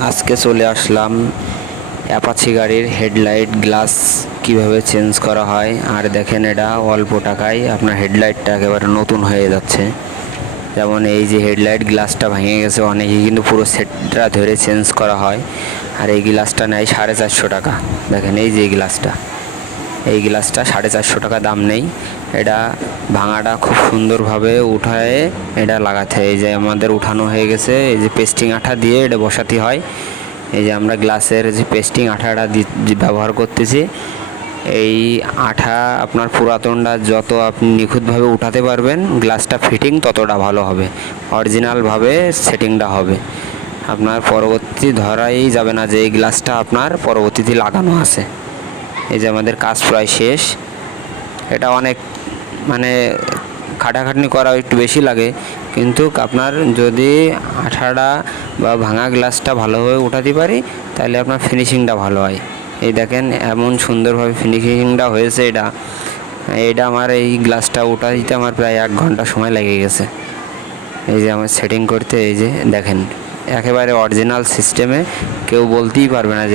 আজকে চলে আসলাম অ্যাপাচি গাড়ির হেডলাইট গ্লাস কীভাবে চেঞ্জ করা হয়। আর দেখেন এটা অল্প টাকায় আপনার হেডলাইটটা একেবারে নতুন হয়ে যাচ্ছে। যেমন এই যে হেডলাইট গ্লাসটা ভেঙে গেছে, অনেকেই কিন্তু পুরো সেটটা ধরে চেঞ্জ করা হয়। আর এই গ্লাসটা নেয় সাড়ে চারশো টাকা। দেখেন এই যে গ্লাসটা। এই গ্লাসটা সাড়ে চারশো টাকা দাম নেই। এটা ভাঙাটা খুব সুন্দরভাবে উঠায়ে এটা লাগাতে হয়। এই যে আমাদের উঠানো হয়ে গেছে, এই যে পেস্টিং আঠা দিয়ে এটা বসাতে হয়। এই যে আমরা গ্লাসের যে পেস্টিং আঠাটা ব্যবহার করতেছি, এই আঠা আপনার পুরাতনটা যত আপনি নিখুঁতভাবে উঠাতে পারবেন, গ্লাসটা ফিটিং ততটা ভালো হবে। অরিজিনালভাবে সেটিংটা হবে। আপনার পরবর্তী ধরাই যাবে না যে এই গ্লাসটা আপনার পরবর্তীতে লাগানো আছে। এই যে আমাদের কাজ প্রায় শেষ। এটা অনেক মানে খাটাখাটনি করা একটু বেশি লাগে। কিন্তু আপনার যদি আঠাটা বা ভাঙা গ্লাসটা ভালোভাবে উঠাতে পারি, তাহলে আপনার ফিনিশিংটা ভালো হয়। এই দেখেন, এমন সুন্দরভাবে ফিনিশিংটা হয়েছে এটা। এটা আমার এই গ্লাসটা উঠা দিতে আমার প্রায় এক ঘণ্টা সময় লেগে গেছে। এই যে আমার সেটিং করতে, এই যে দেখেন, একেবারে অরিজিনাল সিস্টেমে কেউ বলতেই পারবে না যে